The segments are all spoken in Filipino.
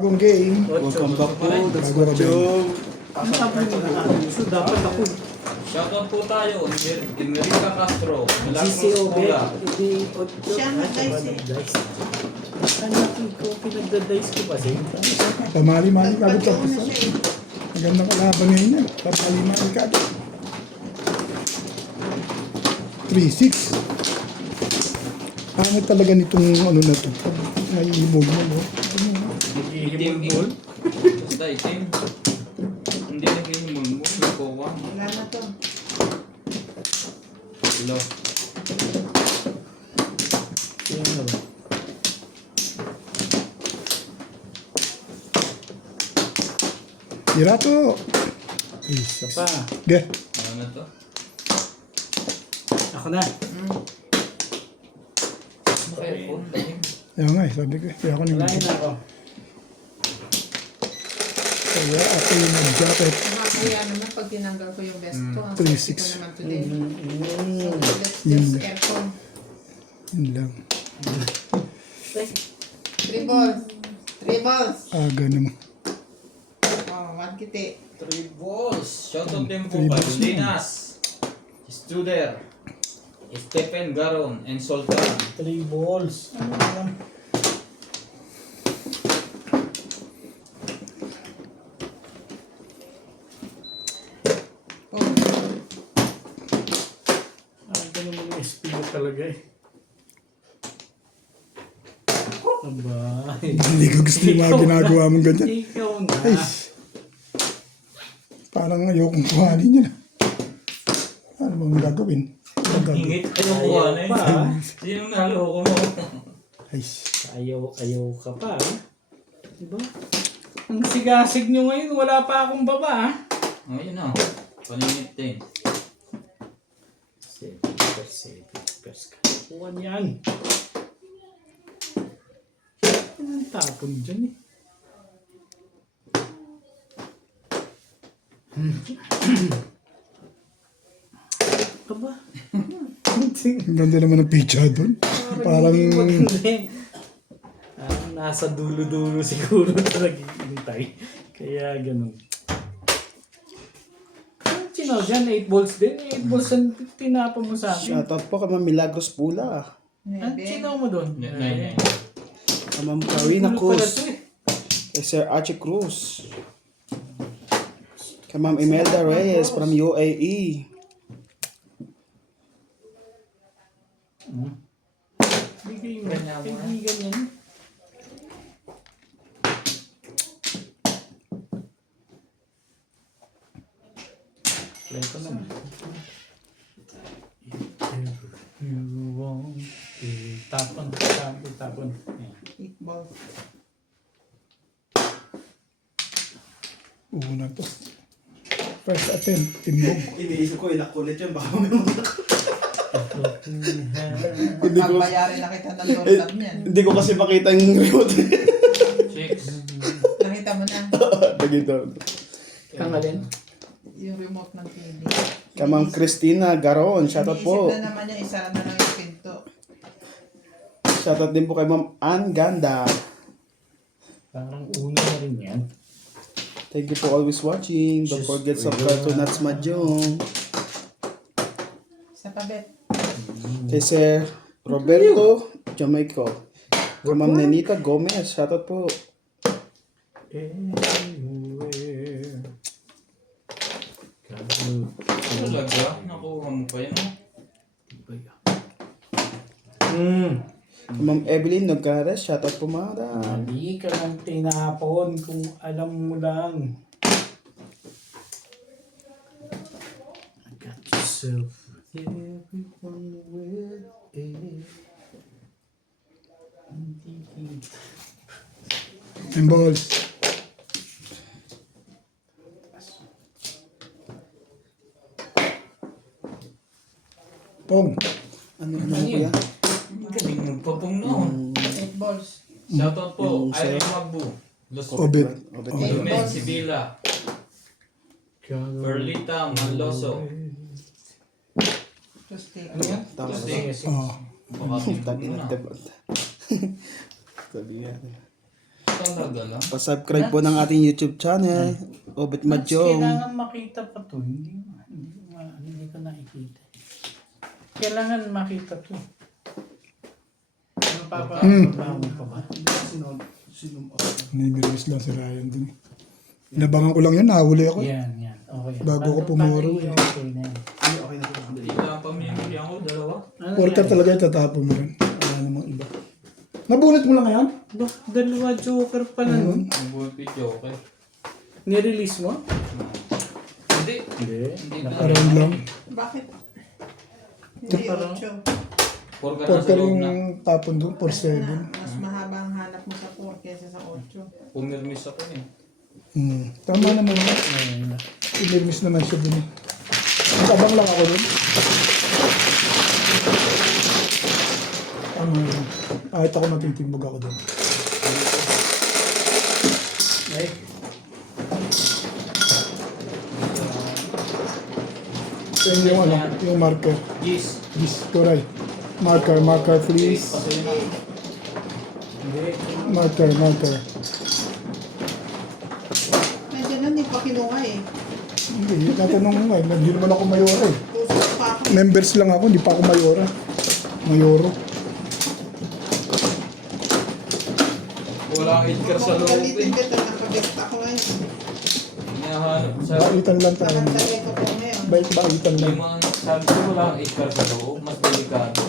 Bagong game. Welcome back po. That's Bago what rin. you. Ang sabi nila, so dapat ako. Shoutout po tayo, Enrica Castro, Milagros GCOB, Pula. Siya ang nag-dice Hanapin ko, pinagda-dice ko kasi. Pamali-mali ka agad Pati tapos. una siya eh. Magandang kalaban ngayon yan. Pamali-mali ka agad. 3-6. Pangit talaga nitong ano na to. Pag nahihimog mo, no? Nag-ihimol-mol. Basta itim. Hindi naging mo, nagkuha. Wala na to. Hello. Yan na ba? Tira to. Isa pa. Ge. Ano na to? Ako na. Cellphone, lahim. Ayaw nga eh, sabi ko. Kaya ako nang Walain na ako. kaya ako yung nag-jacket. Nakakaya naman pag tinanggal ko yung vest ko. Ang 3-6. sexy ko naman today. So, Mm. let's just aircon. Yun lang. 3 balls. 3 balls. Aga naman. Oh, 1 kiti. 3 balls. Shoutout din po Three kay balls Linas, Studer, Stephen Garon, and Sultan. 3 balls. Ano naman? Oh, Aga naman yung SP mo talaga eh. Aba. Hindi ko gusto yung mga ginagawa mong ganyan. Ikaw na. Ay. Parang ayokong kuhanin yun. Ano bang gagawin? Ano gagawin? Hingit kayo kuha na Pa, ah. yun. Sino naloko mo? Ay. Ayaw ka pa. ah. Diba? Ang sigasig nyo ngayon, wala pa akong baba ah. Ayun na. Paninit din. 7%. Kuha niyan. Anong tapon dyan eh? Aba? Ang ganda naman ng pizza doon. Parang hindi maganda eh. Nasa dulo-dulo siguro talaga hintay. Kaya ganun. Anong sinaw dyan? 8 balls din? 8 balls ang tinapa mo sa akin. Shoutout po kay Ma'am Milagros Pula. Anong sinaw mo doon? Nine. Kay Ma'am Karina Dulo pala Cruz. to eh. Kay Sir Archie Cruz. Kay Ma'am Imelda Reyes from UAE. Bigay mo. Kaibigan yan. Play ko naman. You won't tapon. Ayan. 8 balls. una to. First attempt, timbog. Iniisip ko, inakulit yun. Baka may mga... Pagbayarin na kita ng doorknob niyan. Hindi ko kasi makita yung remote. 6. Nakita mo na Dagito. Kang alin? yung remote ng TV. Kay Ma'am Christina Garon. Shoutout po. Iniisip na naman niya, isara na lang yung pinto. Shoutout din po kay Ma'am Ann Ganda. Parang una na rin yan. Thank you for always watching. Don't forget to subscribe to Nats Mahjong. Sa pabet. Kay Sir Roberto Jamaico. Kay Ma'am Nenita Gomez. Shoutout po. Anywhere. Talaga? Nakuha mo pa yun. Kay Ma'am Evelyn Nogales. Shoutout po madam. Mali ka ng tinapon kung alam mo lang. I got yourself with everyone with it. And balls. Pong. Ano po yan? Galing magpapong noon. 8 balls. Shoutout po, Yung Irene sa'yo. Magbu. Los Obit. Carmen Sibila. Perlita Maloso. Tuesday. Ano yan? Tama ba? Sige, sige. Oh. Baka Tabi muna. na. Tabi na. talaga lang. Pa-subscribe po ng ating YouTube channel. Obet Mas Madyong. kailangan makita pa to. Hindi ko nakikita. Kailangan makita to. Mapapagawa pa ba? Nag-release lang si Ryan dun. Inabangan ko lang yan, nahuli ako. Yan. Okay. Bago ko pumuro, Okay na yan. Dali lang pamimili ako, dalawa. Ano Porka yan? talaga yung tatapon mo rin. Wala namang iba. Nabunot mo lang yan? Ba, dalawa joker pala nun. Ang buhay joker. Nirelease mo? Hindi. Hindi. Hindi na. Around lang. Bakit? Hindi Parang- 8. Porka Porka nasa loob na. yung tapon doon, 4-7. Mas mahaba ang hanap mo sa 4 kesa sa 8. Pumirmis ako eh. Tama naman. Ayun na. Inirmis naman siya dun. Nagabang lang ako dun. Kahit ako natitimbog ako dun. Ay, Yan yung ano, yung marker. Yes. This, Koray. Marker please. hindi. Marker. Medyo nun, hindi pa kinuha eh. Hindi, natanong mo eh. Hindi naman ako mayora eh. Tusok pa ako. Members lang ako, hindi pa ako mayora. Mayoro. Wala kang edgar sa loob Galitin eh. kita, nakagest ako ngayon. Hinahanap sa... Baitan lang tayo. Nakantagay ko po ngayon. Baitan lang. Yung mga sabi ko wala kang edgar sa loob, mas delikado.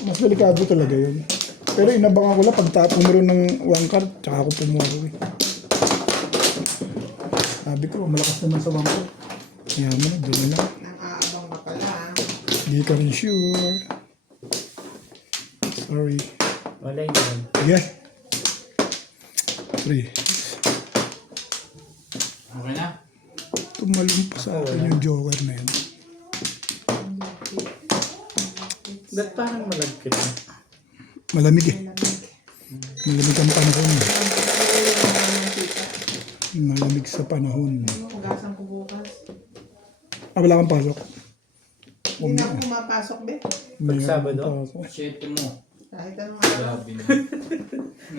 Mas delikado talaga yun. Pero inabangan ko lang, pagtapo mo rin ng one card, tsaka ako pumuro eh. Sabi ko, malakas naman sa one card. Kaya mo na, doon na lang. Nang-aabang ka pala. Hindi ka rin sure. Sorry. Wala yun. Yeah. 3. Okay na? Tumalong pa sa akin yung joker na yun. Ba't parang malagkit? Malamig eh. Malamig ang panahon. Malamig sa panahon. Hugasan ko bukas. Wala kang pasok. Hindi na ako pumapasok, be. May Sabado? pasok. Shit mo. Kahit anong araw. Grabe na.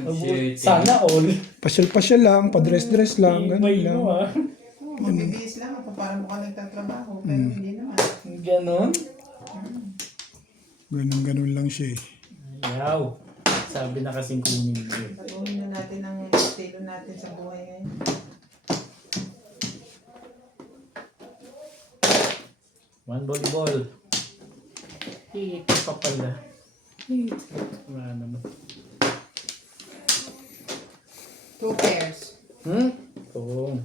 Nag-shit. Sana all. Pasyal-pasyal lang, padress-dress lang, ganun Ibay lang. mo ah. Magbibihis lang ako para mukha nagtatrabaho. Pero hindi naman. Ganon? Ganun lang siya eh. Yaw. Sabi na kasing kunin mo. Patuloy na natin ang estilo natin sa buhay ngayon. One volleyball. Ito pa pala. Wala naman. 2 pairs. Oo.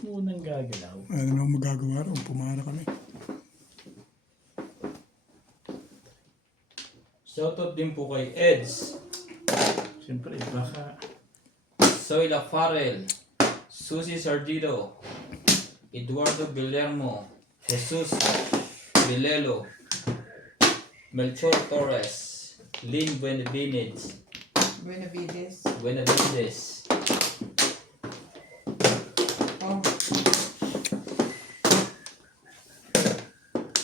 Munang gagalaw. Ano naman magagawa rin, pumara kami. Shoutout din po kay Eds, Siyempre, baka... Zoila Farrell, Susie Sardito, Eduardo Guillermo, Jesus Vilelo, Melchor Torres, Lynn Buenavides, Buenavides. Oh,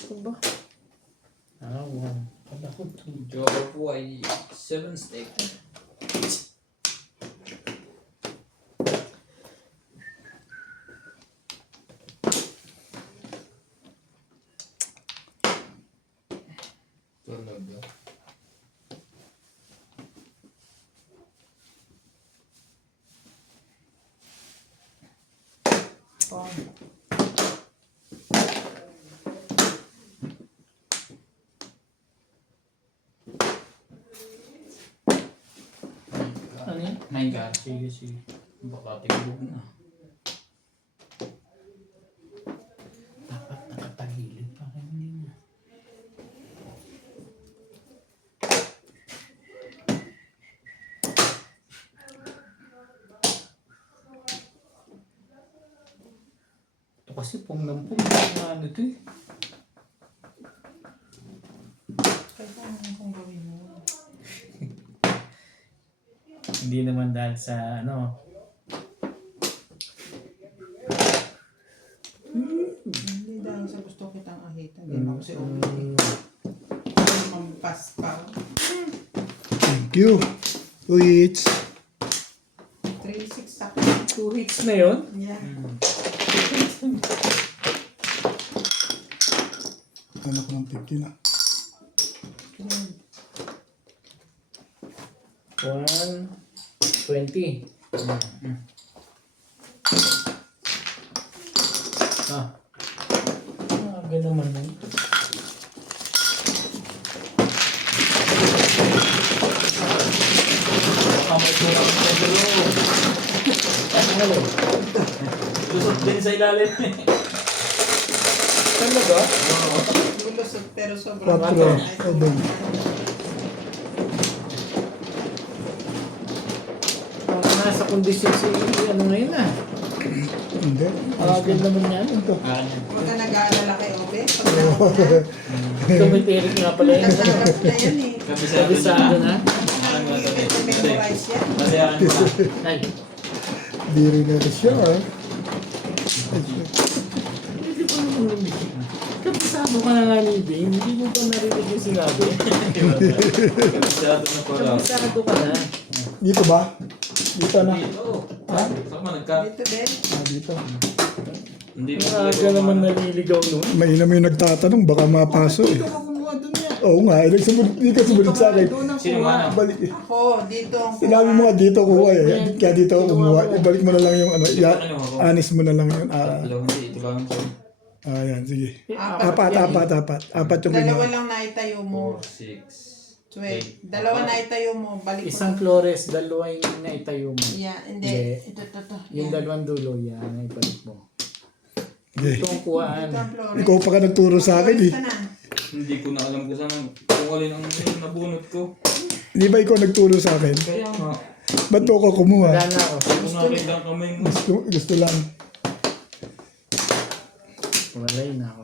Ano ba? Wow. Kala ko to. Joker po ay 7 stake. Talaga. oh. Ano yun? 9 ka. Sige. Baka tingog na. Dapat nakatagilid pa rin hindi na. Ito kasi pong-nampong na ano ito eh. Kahit ano kung gawin mo. Hindi naman dahil sa ano. Hindi dahil sa gusto kitang ahita. Hindi mo ako si Omi. Mampas pa. Thank you. Uits. 3-6 ako. 2 hits na yun. Yeah. Ano ko ng 50 na. 120. Ganun naman yun. Kamay ko lang sa dulo. Ano? Lusot din sa ilalim. Talaga? Lulusot pero sobrang 4, bata. 7. Nasa kondisyon si ano ngayon ah. Hindi. Agad naman yan. Ito. Huwag ka nag-aalala kay Obe. Pag nakuha na, Tumitirik nga pala yun. nagkaharap na yan eh. Kabisado Kabisado niya. na. Hindi ka memorize yan. Kasi akin ko na. Ay. Di rin na siya. Hindi pa naman lumigit. Kabisado ka na nga ni Bing. Hindi mo pa narinig yung sinabi. Kabisado na pala. Kabisado ka na. Dito ba? Dito na. Dito. Ha? Saan ka nagka? Dito din. Dito. Hindi mo Aga naman naliligaw nun. May ina may nagtatanong, baka mapaso eh. Ito ka kumuha dun yan. Oo nga, hindi ka sumunod sa akin. Doon ang Sino kuha. nga? Balik. Ako, dito ang Sinabi mo nga dito kuha eh. Kaya dito ako kumuha. Ibalik mo na lang yung ano. Anis mo na lang yun. Tatlo, hindi. Ito lang ito. Ayan, sige. Apat. Apat yung Dalawa kinuha. lang naitayo mo. 6. Wait, dalawa naitayo mo. Balik mo. Isang Flores, dalawa yung naitayo mo. Yeah, hindi. Hindi. Ito. Yung Yan. dalawang dulo, yan, ay balik mo. Okay. Ito ang kuhaan. Ito ang Flores. Ikaw pa ka nagturo sa akin eh. Flores ka na. Hindi ko na alam kung saan kung alin ang nabunot ko. Di ba ikaw nagturo sa akin? Kaya nga. Ba't mo ako kumuha? Wala na ako. Kung nakita ang kamay mo. Gusto lang. Walay na ako.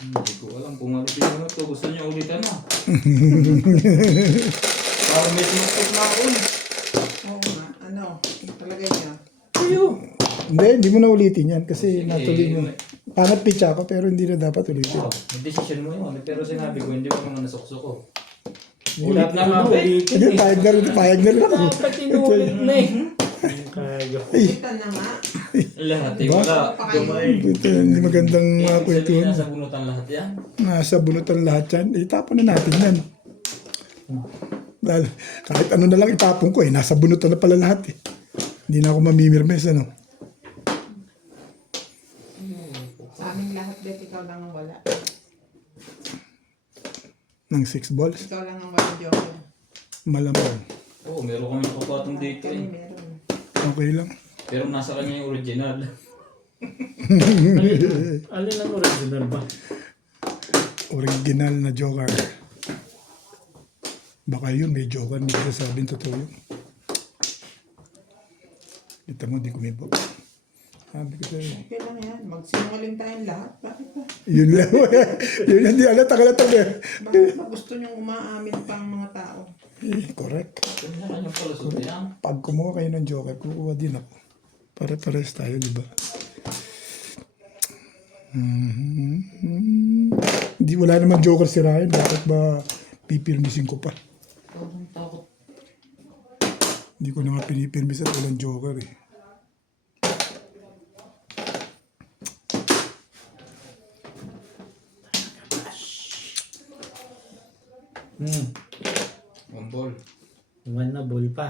Hindi ko alam kung alin yung to. Gusto niyo ulitan na. Parang may tumakot na ako. Oo nga. Ano? Talaga niya. Hindi mo na ulitin yan kasi Sige, natuloy mo. Pangat pitch ako pero hindi na dapat ulitin. Oh, may decision mo yun. Pero sinabi ko, hindi ko naman nasukso ko. Ulit na nga ulitin Hindi, eh. payag na rin ako. Dapat inulit na eh. Kayo. Kita na nga. Lahat eh, Diba? wala. Dumay. Ito, hindi magandang mga Ibig sabihin kwentuhan. nasa bunutan lahat yan. Nasa bunutan lahat yan. Itapon na natin yan. Dahil kahit ano na lang itapon ko eh. Nasa bunutan na pala lahat eh. Hindi na ako mamimirmes ano. Sa aming lahat, Bet, ikaw lang ang wala. Ng 6 balls. Ikaw lang ang walang joker. Malamang. Oo, meron kami nakapatong dito Kami eh. meron. Okay lang. Pero nasa kanya yung original. Alin ang original ba? Original na joker. Baka yun may joker. Hindi ko sabing totoo yun. Kita mo, di kumibo. Sabi ko sa'yo. Okay lang yan. Magsinungaling tayong lahat. Bakit ba? Yun lang. Yun lang. Di alat-alatag eh. Bakit ba gusto niyong umaamin pa ang mga tao? Correct. Kanya kanyang palusot yan. Pag kumuha kayo ng joker, kukuha din ako. Pare-pares tayo, di ba? Hindi, wala naman joker si Ryan. Bakit ba pipirmisin ko pa? Takot. Hindi ko na nga pinipirmis at walang joker eh. One ball. One na ball pa.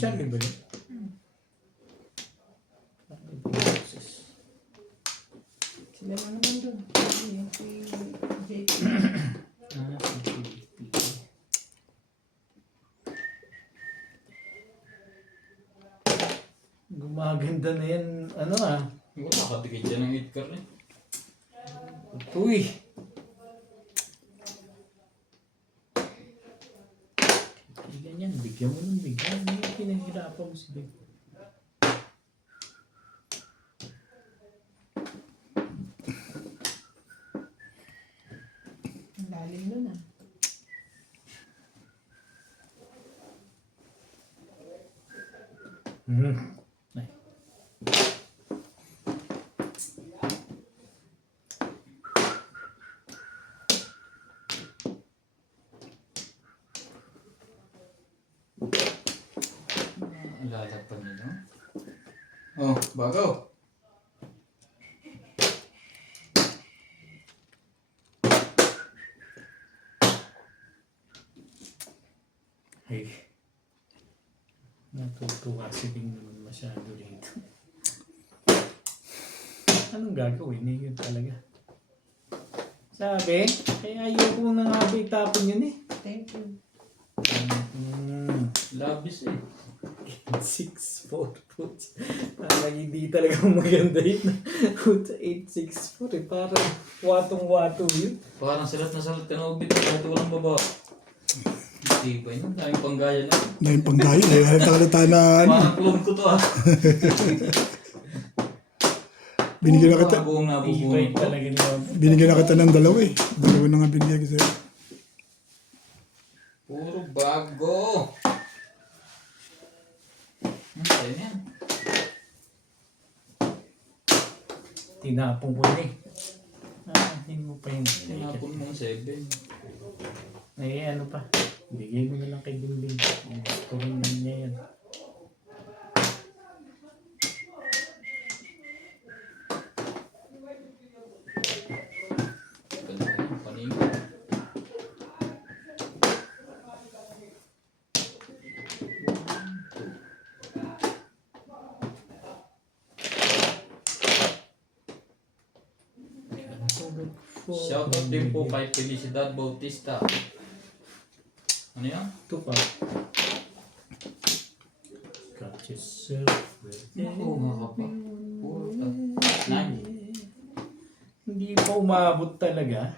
Charlie ba yun? Sila mo naman doon. Si JP. Ah, gumaganda na yan. Ano ah? Wala, nakadikit dyan ng 8 car eh. Uy! Bigyan yan. Bigyan mo ng bigyan. Hindi pinahirapan mo si Big. Galing nun ah. Ay. Lalagpan niyo, no? Oh, bago. Ay. Natutuwa si Bing naman masyado rito. Anong gagawin niya yun talaga? Sabi, kaya ayoko na nga ba itapon yun eh. Thank you. Labis eh. 6'4 putz. Parang hindi talaga maganda yun. 8'6'4 eh. Parang watong-wato yun. Parang salat na salat ka na ubit. Kahit walang baba. Hindi ba yun? Daming panggaya na. Dahil panggayon eh. Halata na ano. Parang clone ko to ah. Binigyan na kita. Buong nabubuong Ibay ko. talaga niya. Binigyan na kita ng dalawa eh. Dalawa na nga binigyan ko sa'yo. Puro bago. Sa'yo na yan. Tinapong ko na eh. Hindi mo pa yun. Tinapon mo ang 7. Eh, ano pa? Bigay mo na lang kay Bingbing. Gusto rin na niya yan. Ganda yan. Paningin. Shoutout din po kay Felicidad Bautista. Ano yan? Ito pa. Got yourself within. Naku, mga pa. Puro ka. 9. Hindi pa umabot talaga.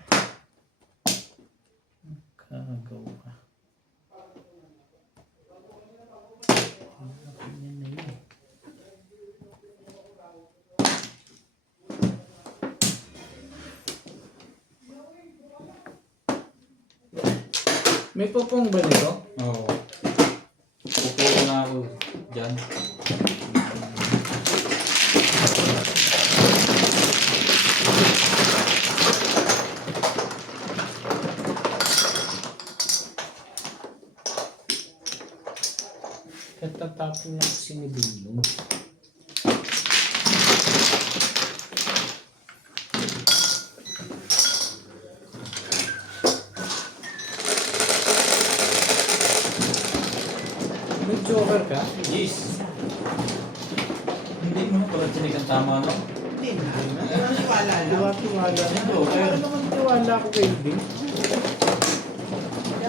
Kagawa ka. Yan na yun. May popong ba nito? Oo. Pupulo na ako dyan. Katatapon lang kasi ni Bingbing. May joker ka? Yes! Hindi mo na pala tinig ang tama, no? Hindi na. Walang tiwala lang. Tiwala na. Ano naman tiwala ko kay Bing? Hindi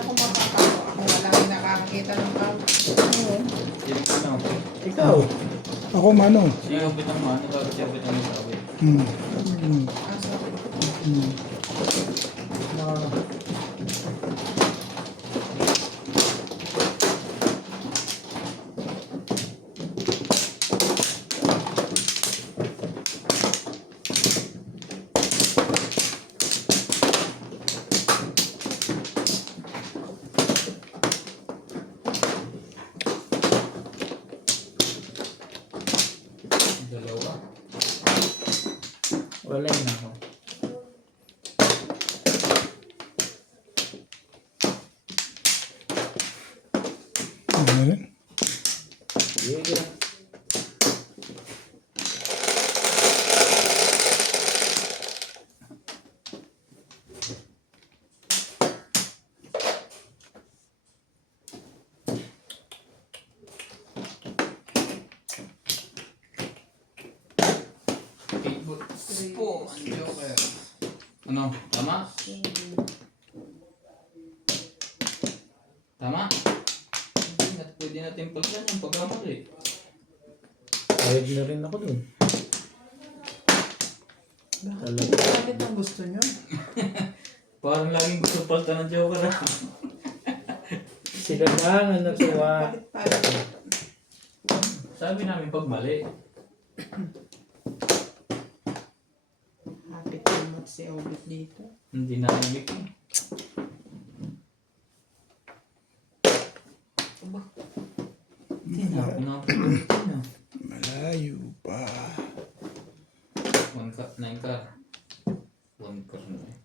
ako mapapako. Ako walang nakakakita ng tao. Tinig ko na ako. Ikaw? Ako mano. Siya ubit ang mano, tapos siya ubit ang isawi. Hmm. Hmm. Ah, sorry. Hmm. Dalawa. Wala na ako. Ano na rin? Sige lang. Po, ang joker. Ano? Tama? Tama? Pwede natin paglan yung pagkamali. Ayag na rin ako dun. Talaga. Bakit ang gusto nyo? Parang laging gusto palta ng joker ah. Sila lang ang natuwa. Bakit parang Sabi namin pag mali. hapit yung si Obit dito. Hindi nakabik eh. Aba. Hindi na ako nakapagalitin na. Malayo pa. 1 car, 9 car. 1 car na eh.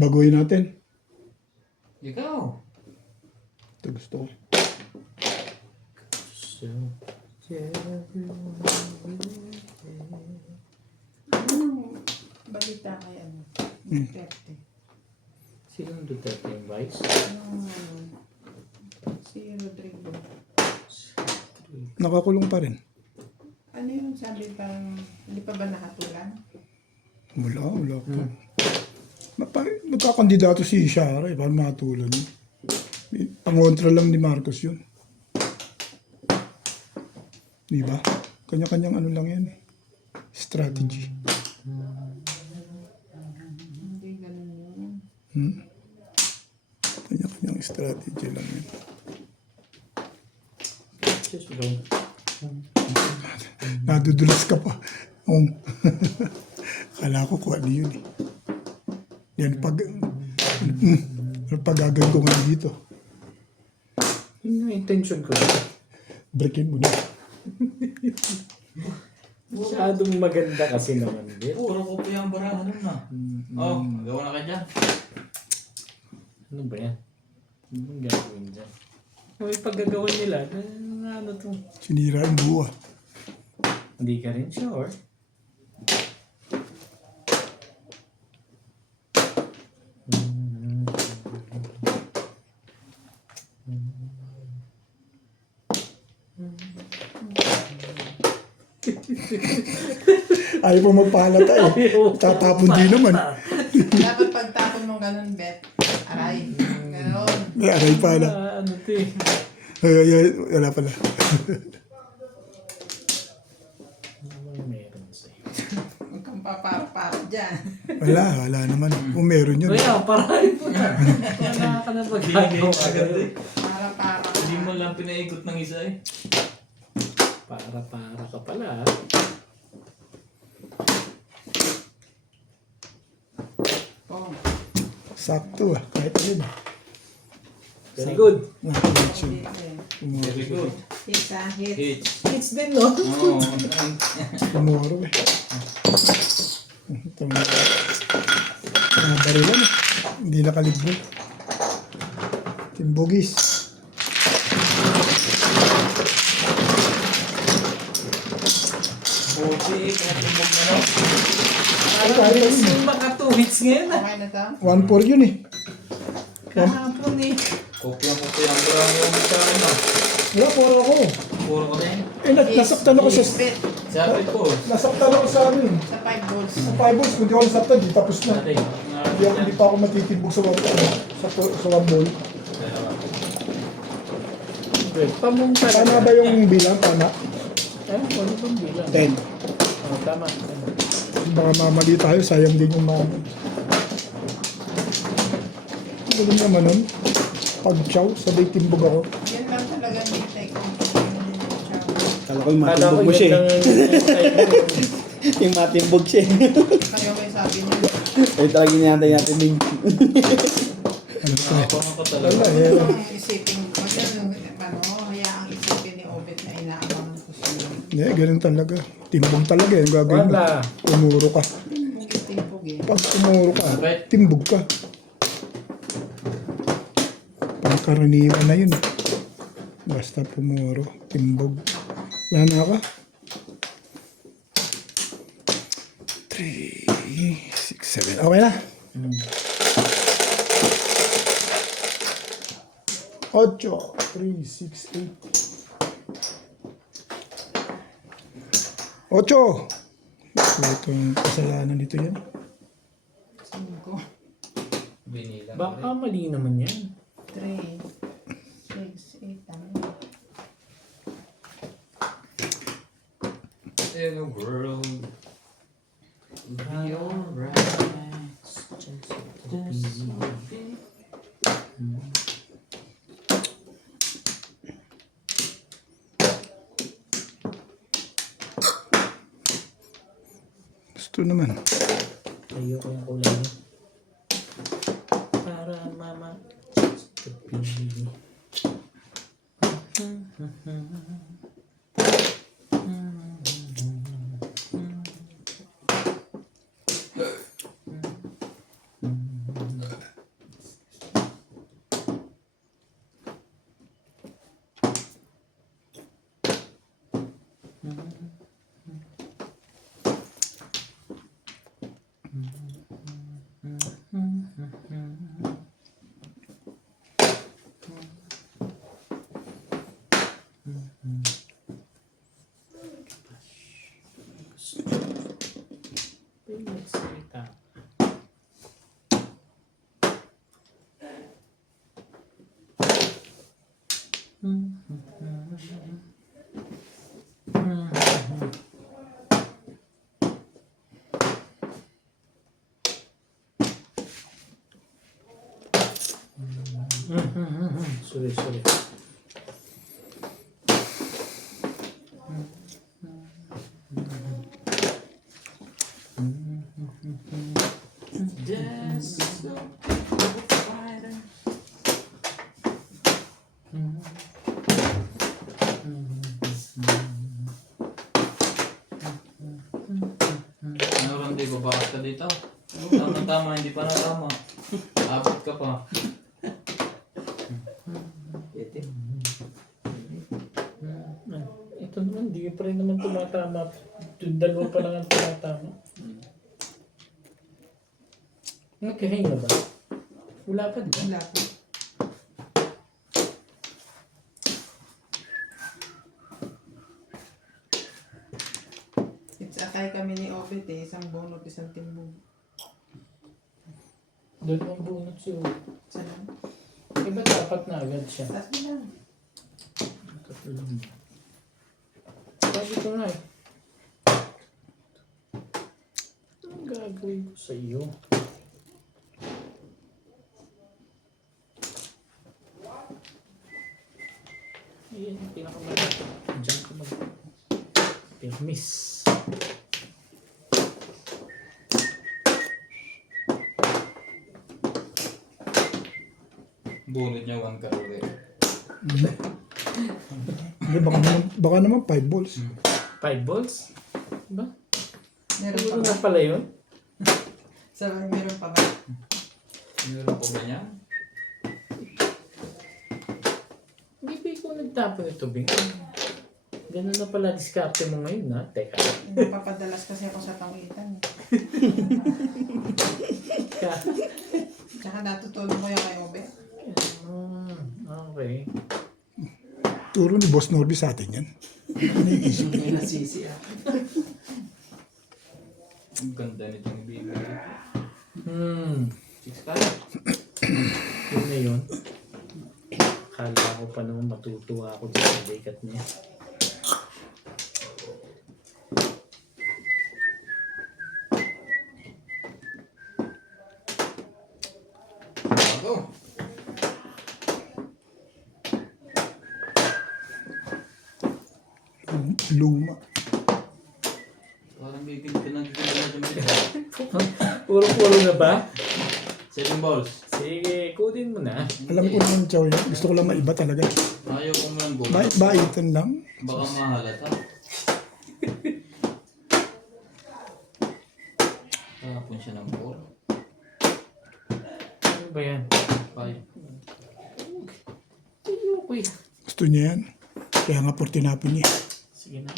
Baguhin natin. Ikaw. Ito gusto ko. Anong balita kay ano? Duterte. Sinong Duterte yung vice? Anong si Rodrigo. Nakakulong pa rin. Ano yung sabi parang hindi pa ba nahatulan? Wala pa. Nagkakandidato si Shara para matulan. Pangontra lang ni Marcos yun. Di ba? Kanya-kanyang ano lang yan eh. Strategy. Hindi ganun yun. Kanya-kanyang strategy lang yan. Just wrong. Nadudulas ka pa. Kala ko kung ano yun eh. Yan pag-agad ko ngayon dito. Yun yung intention ko. Breakin mo na. Masyadong maganda kasi naman. Puro ko pa yung barahan nun na. Oh, magawa na ka dyan. Ano ba yan? Ano bang gagawin dyan? May paggagawin nila, ano to? Sinira yung buwa. Hindi ka rin sure. Ayaw po magpahalata eh. Tatapon din naman. Dapat pagtapon mo ganun, Bet. Aray. Ganon. May aray pala. Ano to eh? Wala pala. Ano bang meron sa'yo? Huwag kang papara-para dyan. Wala naman. Kung meron yun. Kaya, parahin mo na. Wala ka na magagawa. Agad eh. Para-para ka. Hindi mo lang pinaikot ng isa eh. Para ka pala. Oh. Sakto ah. Kahit ano. Very good. Obit eh. Very good. Hits ah, hits. Hits. Hits din, no? Oo. Tumoro eh. Ito na. Barilan eh. Hindi nakalibbo. Timbugis. Buti eh. Kaya tumbog na no. Parang hits yung mga 2 hits ngayon ah. Okay na to? 1-4 yun eh. Kahapon eh. Kopya mo pa yung barahan mo sa akin no. Wala, puro ako. Puro ka din. Eh, nasaktan ako sa... Bet. Sabi ko. Nasaktan ako sa ano yun. Sa 5 balls. Sa 5 balls, kung di ako nasaktan, di tapos na. Ate. Hindi pa ako matitimbog sa one ball. Wait, pamunta na. Tama ba yung bilang? Tama? Ano bang bilang? 10. Oh, tama. Baka mamali tayo, sayang din yung mama. Galing naman nun. Pag chow, sabay timbog ako. Yan lang talaga mitay ko. Kala ko yung Kala ko matimbog mo yun siya lang eh. yung type mo. Yung matimbog siya eh. Kayo may sabi niyo. Ay talaga hinihantay natin din. Ano to? Nakapangan ka talaga. Wala eh. Ang isipin ko, hayaang isipin ni Obit na inaabangan ko siya. Hindi, ganun talaga. Timbog talaga yung gagawin mo. Wala. Tumuro ka. Bugit-timpog eh. Pag tumuro ka, timbog ka. Pangkaraniwan na yun. Basta pumuro, timbog. Wala na ka? 3, 6, 7. Okay na. 8, 3, 6, 8. 8! Ito yung kasalanan dito yan. 5, Binilang. Baka mali naman yan. 3, 6, 8, tama. In a world, be alright. Gusto naman. Ayoko yung kulay niya. Para mama. Pinagsalita. Sorry. Ano Randy, babakas ka dito? Tama, hindi pa natama. Abot ka pa. Ito naman, di pa rin naman tumatama. Dalawa pa lang ang tumatama. Nagkahinga na ba? Wala pa, di ba? Wala po. Sakay kami ni Obet eh, isang bunot, isang timbog. Doon ang bunot siya. Saan? Iba dapat na agad siya. Taas mo lang. Katulong. Sabi ko nga eh. Anong gagawin ko sa iyo? Ayan yung pinakamalaki. Diyan ko mag-permis. Bunod niya 1 karore. Hindi, baka naman 5 balls. 5 balls? Diba? Meron pa Siguro ba? na pala yun. Sabi, meron pa ba? Meron po ba niya? Hindi ba ikaw nagtapon ito, Bing? Ganun na pala diskarte mo ngayon, ha? Teka. Napapadalas kasi ako sa tangitan. Tsaka natutulong ko yung kay Obet. Okay. Turo ni Boss Norby sa atin yan. May nasisi, ah. Ang ganda nitong ibigay. 6 Yun na yun. Akala ko pa naman matutuwa ako sa bigat niya. Bago. Luma. Parang may pinagkikita na dyan. Puro-puro na ba? 7 balls. Sige, kunin mo na. Alam ko naman, Chow, yan. Gusto ko lang maiba talaga. Ayaw ko man bonus. Baitan lang. Baka mahalata. Tapon siya ng 4. Ano ba yan? 5. Ayoko eh. Gusto niya yan. Kaya nga por tinapon niya. Sige na.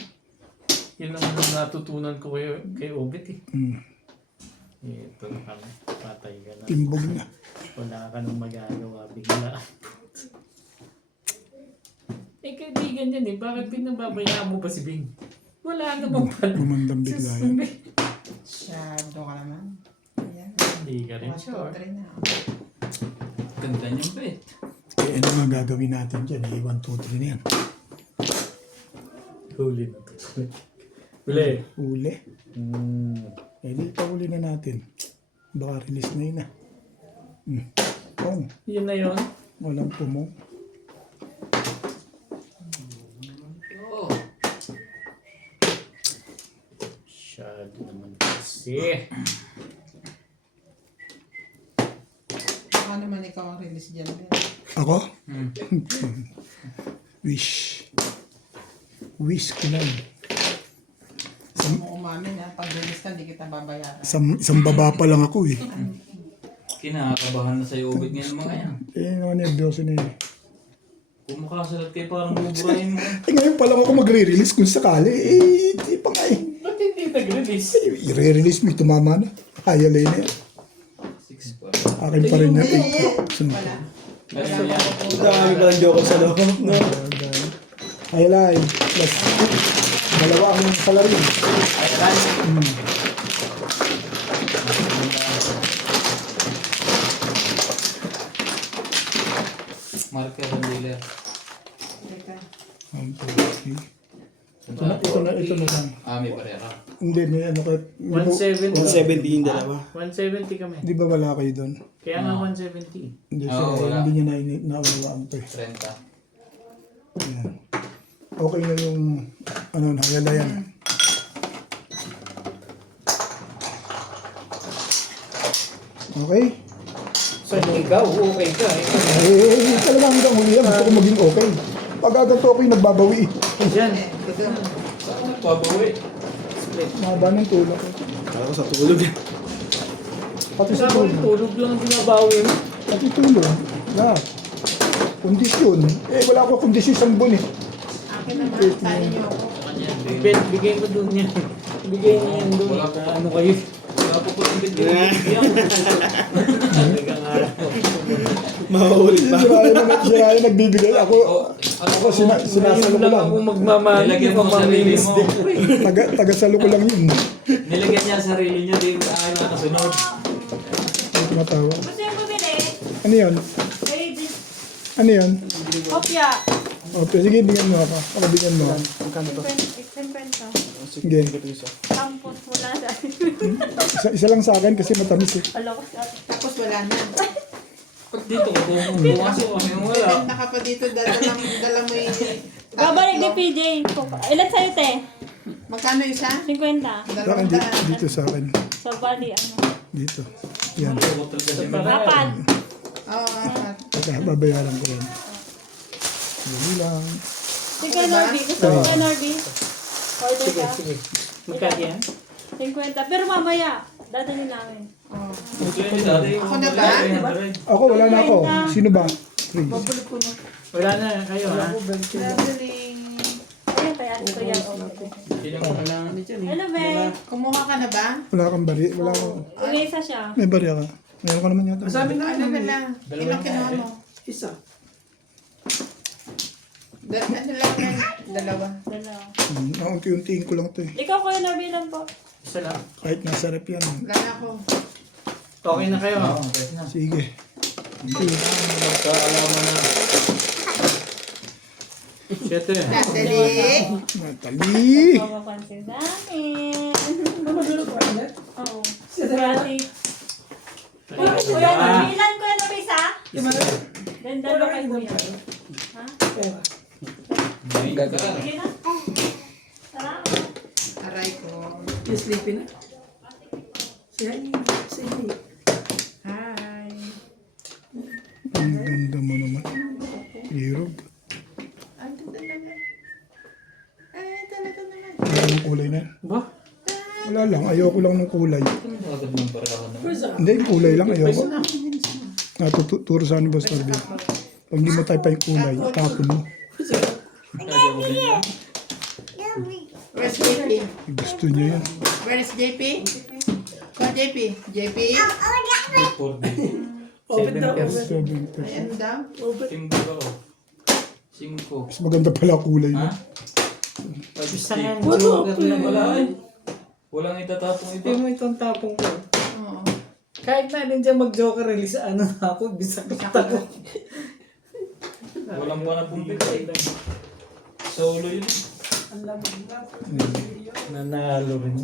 Yun ang natutunan ko kay Obet eh. Ito na kami. Patay ka na. Timbog na. Wala ka nang magagawa. Bigla. Eh, kaibigan yan eh. Bakit pinababayaan mo pa si Bing? Wala naman pala. Gumandang bigla yan. Shadow ka naman. Ayan. Hindi ka rin 1, 2, sure. 3 na. Ganda niyang bet. Eh, ano nga gagawin natin dyan? Eh, 1, 2, 3 na yan. Huli na to. Huli. Uli. Eh, di pa uli na natin. Baka release na yun ah. Oh, Yun na yun. walang pumong. Oo. Shadow naman kasi. Baka naman ikaw ang release dyan. Ben. Ako? Hmm. Wish. Wish ko lang. Huwag mo umamin ha. Pag release ka, hindi kita babayaran. Isang baba pa lang ako eh. Kinakabahan na sa'yo ubit ngayon mga yan. Eh, nervyoso na yun. Kung makasalat kayo parang buburahin mo. Eh, ngayon pa lang ako magre-release kung sakali. Eh, di pa nga eh. Ba't hindi nag-release? I-re-release mo, tumama na. Hayalay na yan. 6 pa. Akin pa rin yan. Wala. Ganun yan. Ang dami palang joke sa loob. No? Hayalay. Plus, dalawa ang salary. Marker ang dealer. Teka. Ito na lang. May parera. Hindi, may ano kayo. 170. 170 yung dalawa. 170 kami. Di ba wala kayo doon? Kaya nga 170. Hindi, Oo, siya, wala. hindi niya naunawaan to eh. 30. Ayan. Okay na yung ano, hayalayan. Okay? So, ikaw, okay ka. Eh, talaga hanggang huli yan. Gusto ko maging okay. Pag aganto ako yung nagbabawi. Diyan. Ito. Saan nagbabawi? Mahaba ng tulog. Kala ko sa tulog. Pati sa Sa tulog. tulog lang ang binabawi mo. Pati tulog. Lahat. Kondisyon. Eh, wala ako kondisyon isang buwan eh. Akin naman. Sali niyo ako. Ben, bigay mo doon yan. Bigay niyo yan doon. Wala pa. Ano kayo? Wala po po yung bigyan. Talagang araw. Mahuli pa. Si Ryan nagbibigay. Ako, Ako sinasalo ko Ngayon lang lang. ako magmamahal. Nilagyan mo sa sarili mo. Tagasalo ko lang yun. Nilagyan niya sa sarili niya, di ba ayaw nakasunod. May tumatawa. Gusto yung bumili? Ano yun? Eh, di- Ano yun? kopya. O, sige, bigyan mo ako. Ako bigyan mo ako. Magkano to? 50. Sige. Tampos wala sa akin. Isa lang sa akin kasi matamis eh. Alam ko sa akin. Tapos wala na. Pag dito, pumasok kami wala. Bibenta ka pa dito. Dala mo yung... Babalik ni PJ. Ilan sa'yo, te? Magkano isa? 50. Sa akin, 200. dito sa akin. So, bali, ano? Dito. Yan. Kapad. Oo, apat. Teka, babayaran ko rin. Dali lang. Sige, Norby. Gusto mo kay Norby? Order Sige, ka. sige. Magkano yan? 50. Pero mamaya, dadalhin namin. Oo. Ako na ba? Ako, wala na ako. Sino ba? Free. Wala na kayo, ha? Dabbling. Ayun, kaya ito yan. Hello, be. Kumuha ka na ba? Wala kang bari. Wala akong... May isa siya. May barya ka. Meron ka naman yata. Ano na lang? Ilang kinuha mo? Isa. Ano lang yan? Dalawa. Dalawa. Naunti-untiin ko lang to eh. Ikaw, Kuya Norby lang po. Isa lang. Kahit nasa rep yan. Wala na ako. Okay na kayo, ha? Sige. Magkaalaman na. Siyete. Natalie. Natali! Mapapansin sa akin. Oo. Grabe. Kuya Norby, ilan Kuya Norby isa? Then dalawa kay Kuya. Ha? Sige na. Salamat. Aray ko. Sleepy na. Hi. Ang ganda mo naman. Hirog. Ang ganda naman. Ay, talaga naman. Wala yung kulay na yan. Ba? Wala lang. Ayoko lang ng kulay. Agad ng barahan na. Hindi, yung kulay lang. Ayoko. Natuturo sa ni Boss Norby. Pag hindi mo tayo pa yung kulay, tapon mo. Where's JP? Gusto niya yan. Where's JP? Call JP. JP? Open daw. 7 years. 7 pesos. Ayan daw. Open. Timbo ako. 5. Mas maganda pala kulay Ha? niya. 5 Isa stick. nga joker na Wala wala. ay. Walang itatapong Hindi iba. mo itong tapong ko. Oo. Kahit na din dyan mag-joker release, ano na ako, bisak ako. Walang pa na pumpit. Solo yun. Ang lamig na. Nanalo rin.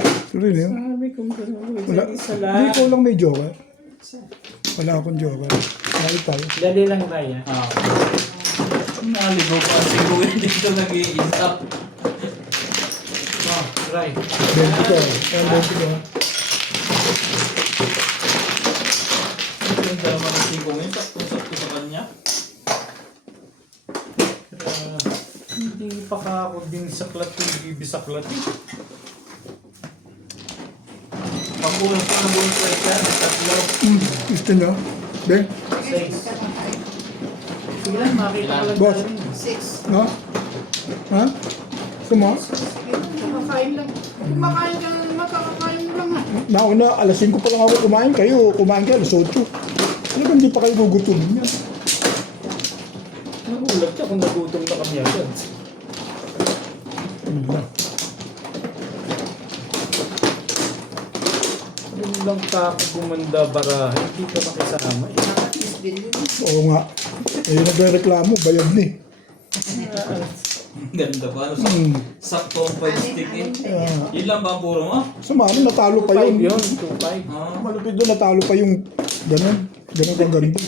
Ito rin yun. Sabi kong gano'n. Wala. Isa Hindi lang. ko lang may joker. Wala akong joker. Kahit tayo. Dali lang tayo. Maligaw pa ang siguin dito nag-iisa. Oh, try. 20 ko. Ayan, 20 ko. Yung dalawa ng 5 ngayon, sakto-sakto sa kanya. Hindi pa ka ako din saklat yung bibisaklat eh. Pag-ulas pa ng buong pressure, tatlo. Gusto nyo? Ben? 6. Sige lang, makita ko lang Boss. tayo rin. 6. Ha? Ha? Gusto mo? Sige lang, makakain lang. Kumakain ka na naman, kakakain mo lang ah. Nauna, alas 5 pa lang ako kumain. Kumain kayo, alas 8. Ano ba hindi pa kayo gugutumin yan? Nagulat ka kung nagutom na kami agad. Ano lang? Yung lang ka ako gumanda bara, hindi ka makisama eh. Nakakis din yun. Oo nga. Eh, nagre-reklamo, bayad ni. Ganda pa. Ano, sakto ang 5 stick eh. Yun lang ba ang puro mo? Sumali, natalo pa 5 yun. yun, 2-5. Malupit doon, natalo pa yung ganun. Ganun kang ganda.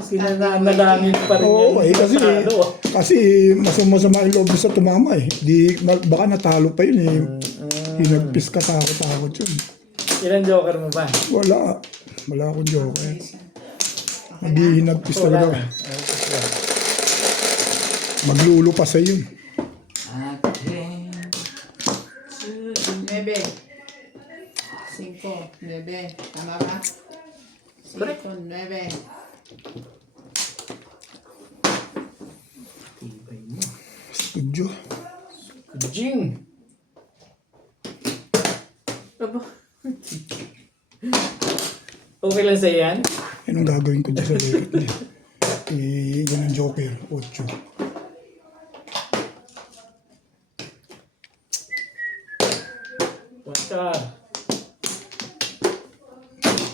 Sinanalangin pa rin Oo, yan. eh, kasi masama yung loob sa tumama eh. Baka natalo pa yun eh. Hinagpis ka, takot yun. Ilan joker mo ba? Wala. Wala akong joker. Hindi hinagpis talaga. Maglulupa sa yun. Again. 9. 5. 9. Tama ba? 5. 9. Studio. Jing! Aba. Okay lang sa'yo yan? Yan ang gagawin ko dyan sa record niya. Yan ang joker. 8. Basta.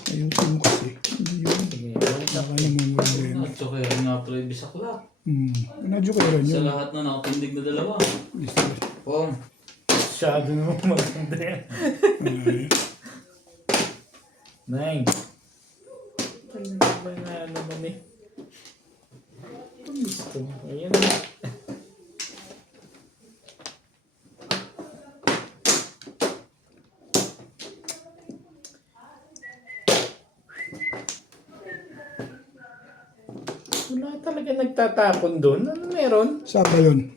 Ayusin mo kasi. Hindi yun. Baka naman wala yun. At saka yun nga pala yung bisaklat. Nadyokeran Sa yun. lahat na nakatindig na dalawa. Pong. Masyado naman maganda yan. 9. Ano ba na naman eh? Gusto mo. Ayan na. Wala talaga nagtatapon doon. Ano meron? Saan ba yun?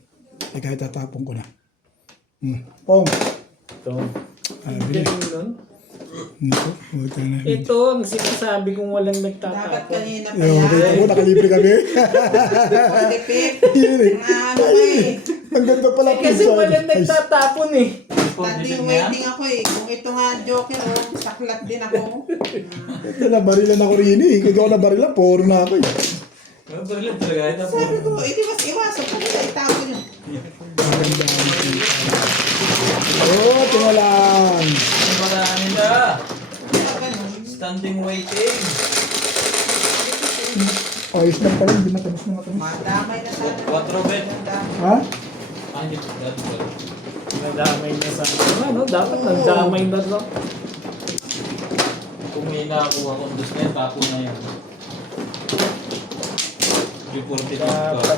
Eh, kahit tatapon ko na. Pong. Ito. Bili. Galing nun. Nito. Huwag ka na. Ito ang sinasabi kong walang Dapat nagtatapon. kanina pa Yung kita yan. mo, nakalibre kami. Tipid. Yun eh. Ano ka eh. Ang ganda pala. Kasi pizza. walang nagtatapon eh. Standing waiting ako eh. Kung ito nga joker, oh, saklat din ako. Ito, nabarilan ako rin eh. Kung ako nabarilan, puro na ako eh. Ano ba rin talaga? Ito Sabi ko, hindi mas iwasan pa nila itapo nyo. Maganda. Oh, tingnan lang. Ano ba na nila? Ganun. Standing waiting. Ayos lang pala, hindi matamis na matamis. Madamay na sana. 4 bet. Ha? Hindi po. Nadamay na sa ano, dapat nandamay na to. Kung may nakakuha kong dos na yan, tapo na yan. Reported Dapat. ka.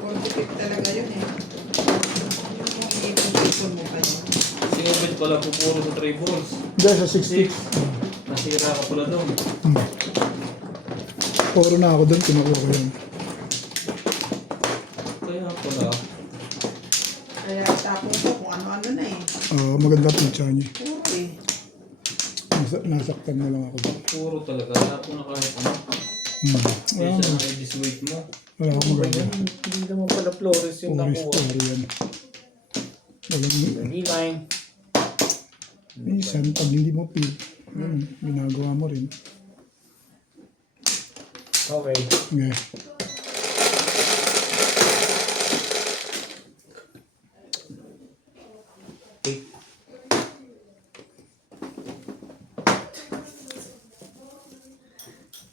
Positive talaga yun eh. Kung ipon mo pa yun. Sinubit pala po puro sa 3 balls. Diyan sa 60. Nasira ka pala doon. Puro na ako doon, kinukuha ko yun. Kaya pala. Kaya tapos ko kung ano-ano na eh. Maganda pizza niya. Puro eh. Nasaktan na lang ako doon. Puro talaga. Tapo na kahit ano. Kaysa na may disweight mo. Wala akong maganda. Hindi naman pala Flores yung Puro nakuha. story yan. Walang Dali line. Minsan, pag hindi mo feel, ginagawa mo rin. Okay. Yeah.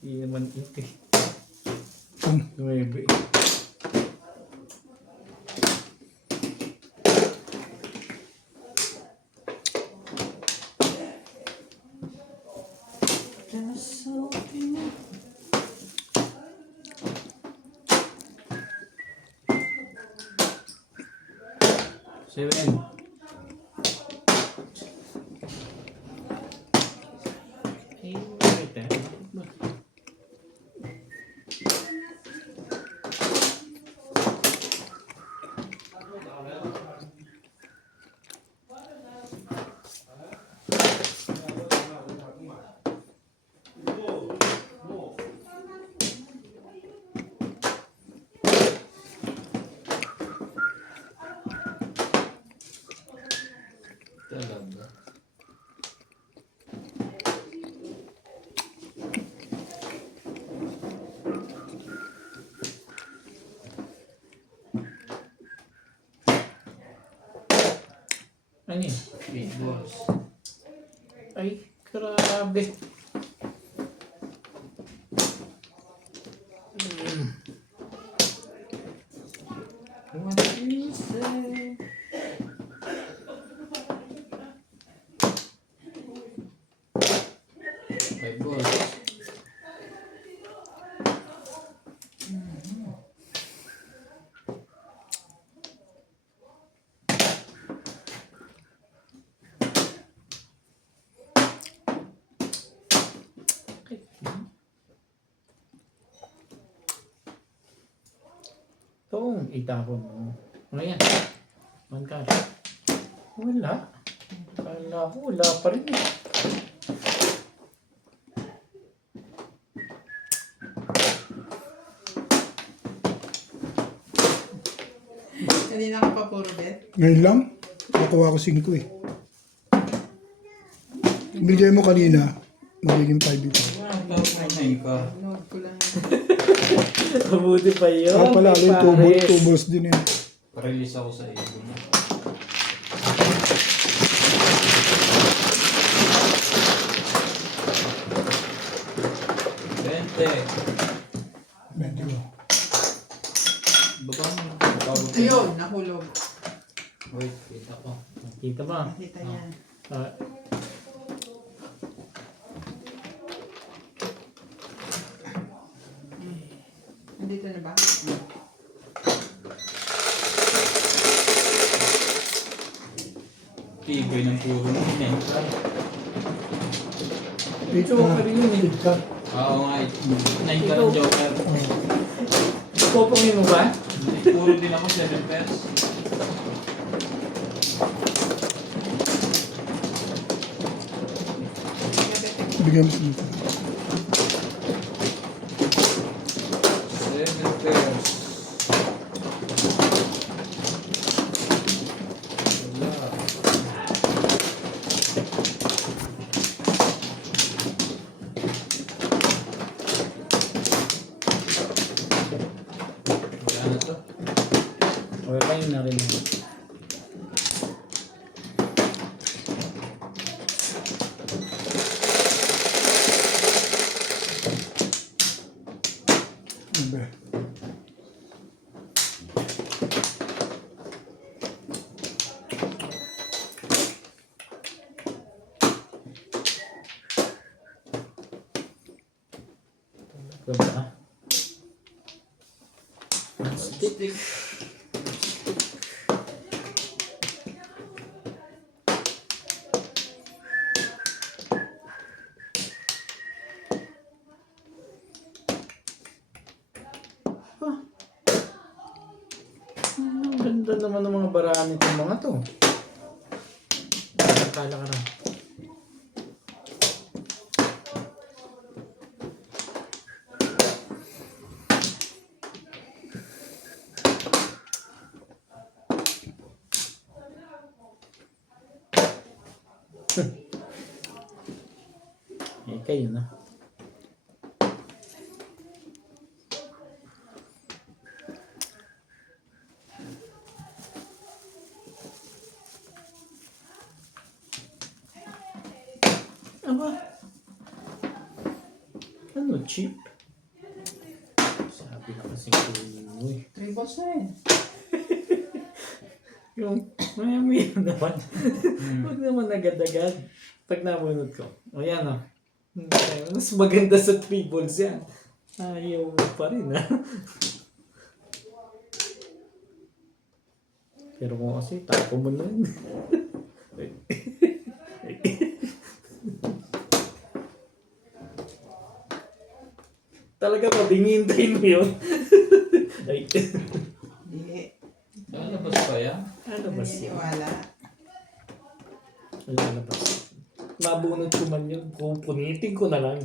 Hindi naman ito eh. Ang 9. Seven. Ay, wait eh. Talaga. Ano yun? Big balls. Ay, grabe. What you say? Five balls. Itong itapon mo. Ano yan? Mangkar. Wala. Kala ko wala pa rin eh. Kanina ka pa puro bet. Ngayon lang, nakuha ko 5 eh. Bigay mo kanina, magiging 5 ito. Nine ka. Nood ko lang. Mabuti pa yun. Ah, pala, kay yung Pares. tubos din yun. Pa-release ako sa iyo. Bente. 20 mo. Baba mo. Baba mo. Ayun, nahulog. Wait, kita ko. Kita ba? Nakita niya. Ah, Nandito na ba? Tibay ng puro mo. Nine ka. Joker yun eh. Ka. Oo nga. Nine ka ng joker. Popongin mo ba? Puro din ako 7 pairs. Bigyan mo 5. 7 pairs. Wala. Wala na to. Okay na rin. Ano ba? Gaba. Stick. Ang ganda naman ng mga baraan itong mga to. Kala ka na. Eh, kayo na. Aba. Ano, cheap? Sabi na kasi kunin mo eh. 3 balls na rin. Yung maya-maya naman. Huwag naman agad-agad. Pag nabunod ko. O yan o. Mas maganda sa 3 balls yan. Ayaw mo pa rin ha. Pero kung kasi tapo mo lang. Talaga ba, bingintayin mo yun? Ay. Hindi. Lalabas pa yan? Ano ba siya? Naniniwala. Ano ba siya? Mabunod ko man yun. Punitin ko na lang.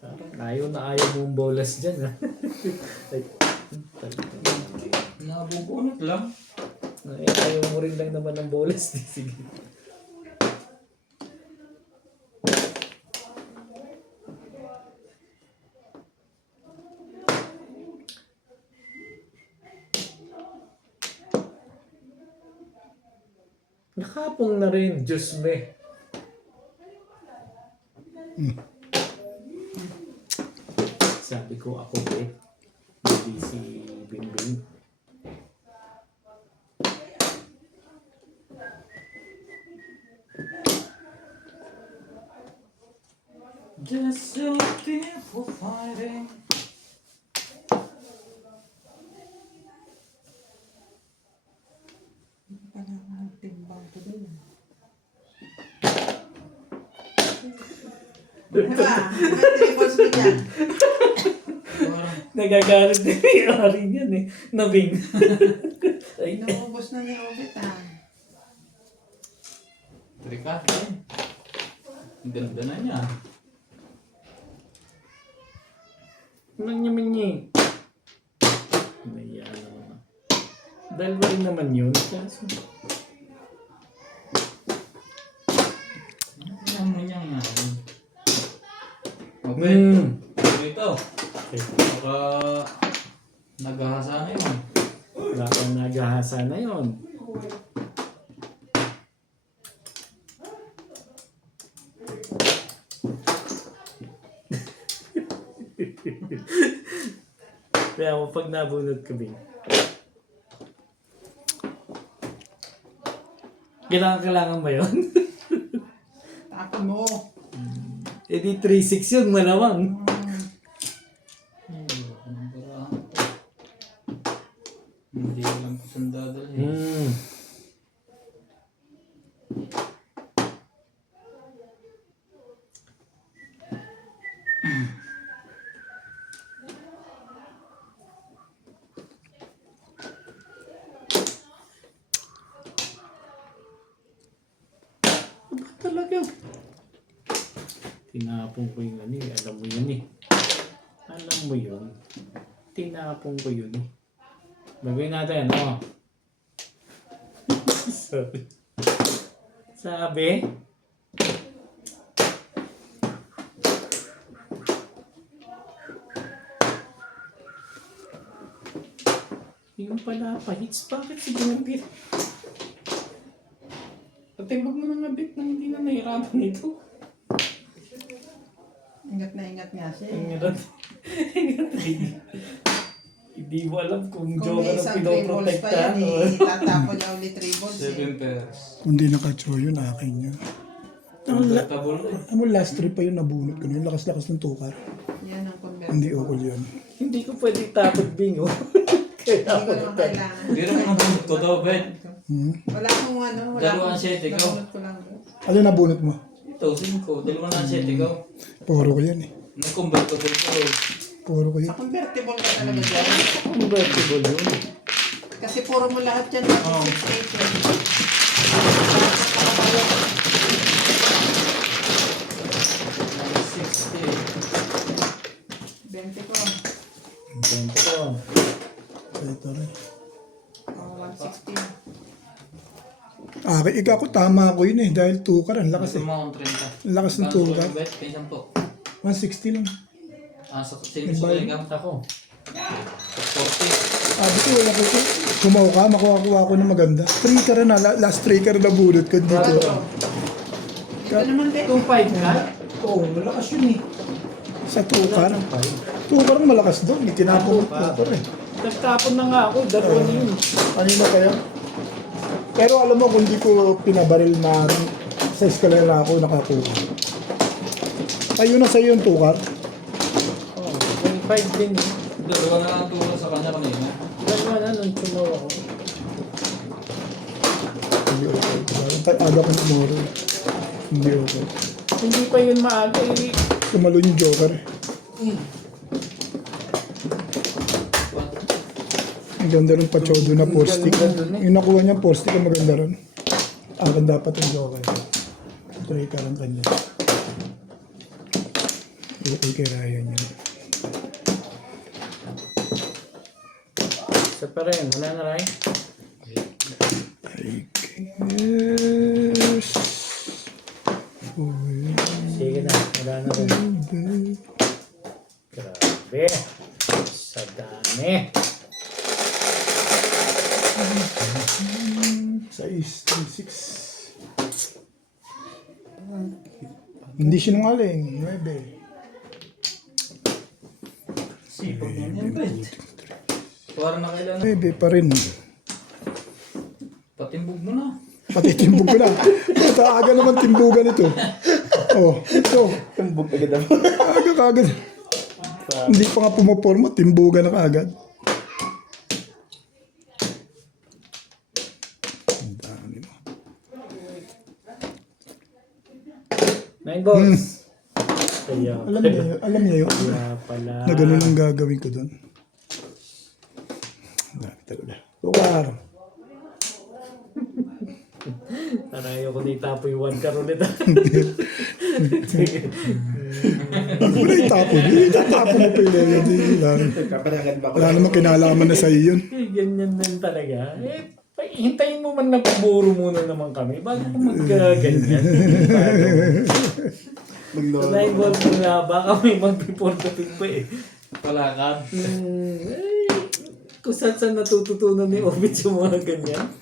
Parang ayaw mong bolas dyan ha. Ay, Nabubunot lang. ayaw mo rin lang naman ng bolas. Sige. Nakapong na rin, Diyos me. Sabi ko ako hindi si Bingbing. Just so looking for fighting. Wala akong timbang ko dun. Diba? 3 balls mo dyan. Parang Nagagalit na yung ari niyan eh. Nabing. Ay, Naubos na ni Obet trikate. Ang ganda na niya. Manya-manya. Naiya naman. Dahil ba rin naman yun? Kaso, Alam mo niya nga. Okay. Dito. okay. Baka naghahasa na yun. Wala kang nagahasa na yun. Kaya mo pag nabunod ka, Bing. Kailangan ba yun? Tapon mo. E di 3-6 yun, malamang. Hindi ko lang saan dadalhin. Ba talaga? Tinapon ko yung ano eh. Alam mo yun eh. Alam mo yun. Tinapon ko yun eh. Bagay natin, ano? Sabi. Sabi? Yung pala pa hits. Bakit si Ginambit? Patimbag mo na nga bit na hindi na nahirapan nito. Ingat na ingat nga siya. Ingat. Hindi mo alam kung Kung joker may ang isang 3 balls pa pinoprotektahan. yan, itatapon niya ulit 3 balls. 7 pairs. Kung di naka-chow yun, akin yun. Convertible eh. Alam mo, last trip pa yun, nabunot ko na yun. Lakas-lakas ng tukar. Yan ang convert. Hindi ukol yun. Hindi ko pwede tapos bingo. Kaya Hindi ko ako naman kailangan. Hindi naman nabunot ko daw, Ben. Wala akong ano. Wala Dalawang akong- set, ikaw. nabunot ko lang. Ano nabunot mo? Ito, 5. Dalawa na set, ikaw. Puro ko yan eh. Nag-convertible ko. Puro ko Sa yan. convertible ka talaga dyan. convertible yun. Kasi puro mo lahat dyan. 6-8 yan. Ikaw ko tama ako yun eh. Dahil tukar. Ang lakas Kasi eh. mo akong 30. Ang lakas ng Kano tukar. ko bet? Pinsan po. 160 lang. Sa same sa Bayad. ka. Ako. 40. Sabi ko wala ko. Kumaw ka. Makuha ko na maganda. 3 ka na. Last 3 ka na nabunot ko dito. Ito naman, te. 2.5 ka? Oo, malakas yun eh. Sa tukar. Tukar ang malakas doon. May tinapon ng tukar eh. Nagtapon na nga ako. Dalawa na yun. Kanina kaya? Pero alam mo, kung di ko pinabaril na sa eskalera ako nakakuha. Tayo na sa'yo yung tukar. Oh, 25 din eh. Dalawa na lang tulong sa kanya kanina. Dalawa na nung tumaw ako. Hindi okay. Aga ko na moro. Hindi okay. Hindi pa yun maaga eh. Tumalo yung joker. Ang ganda ng pachodo na 4-stick. Yung nakuha niya 4-stick ang maganda ron. Akin dapat yung joker. Try ka lang kanya. Okay kay Ryan yun. Isa pa rin. Wala na rin. Yes. Sige na. Wala na rin. Grabe. Sa dami. 6. Hindi sinungaling. 9. Sipag na yan, bet. Parang na kailangan. 9 pa rin. Patimbog mo na. Pati timbog ko na. Basta aga naman timbugan ito. Oh, ito. Tumbog agad ako. Aga kagad. Hindi pa nga pumaporma, timbugan na kagad. Ang dami mo. 9 balls. Kaya Alam niya yun. Kaya pala. Na ganun ang gagawin ko doon. Dami talaga. Tukar. Tarayo ko dito po yung 1 karon nito. Ako na itapon. Itatapon mo pa yun. Kapanagan ba ako? Wala namang kinalaman na sa'yo yun. Ganyan din talaga. Hintayin mo man na paburo muna naman kami bago ko magkaganyan. Sa 9 balls na baka may mag-reportating pa eh. Palakad. Kung saan natututunan ni Obit yung mga ganyan.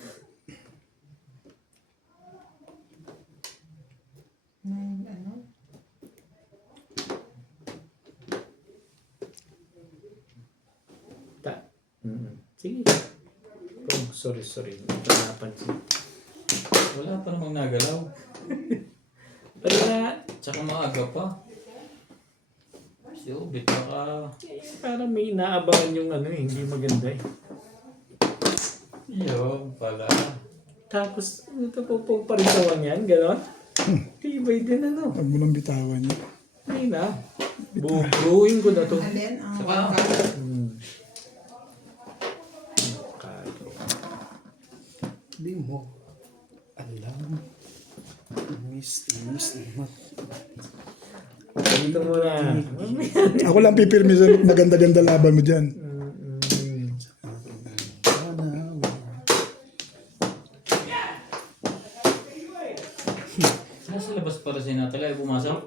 Sige. Oh, sorry. Hindi ko napansin. Wala pa namang nagalaw. Wala. Tsaka maaga pa. Si Obit baka... Parang may inaabangan yung hindi maganda eh. Yo, pala. Tapos, ito po pa rin tawang yan, gano'n? Tibay din Huwag mo nang bitawan niya. Hindi na. Buburuin ko na to. Alin? Ang Saka, Hindi mo. Alam. Miss. Dito muna. Ako lang pipirmi sa maganda-ganda laban mo dyan. nasa labas para si Natalia ay pumasok.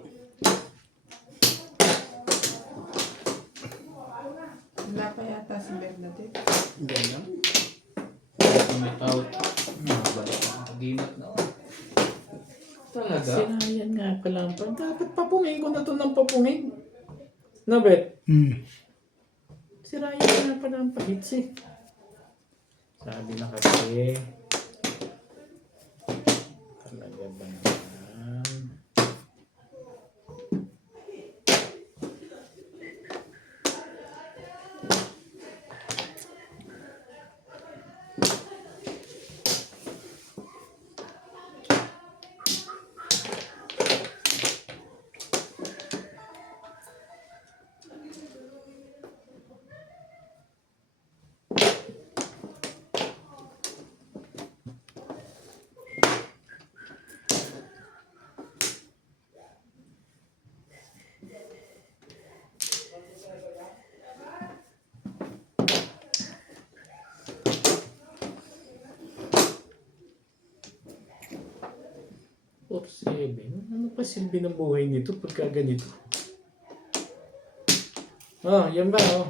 Wala pa yata si Bernadette. Ganyan. May tao. Balik ang kagimat na. Talaga? Sinayan nga pala. Dapat papungin ko na to ng papungin. No, Bet? Sirayan nga pala ang pahits eh. Sabi na kasi. Talaga ba naman? 4-7. Ano pa silbi ng buhay nito pagka ganito? Oh, yan ba oh?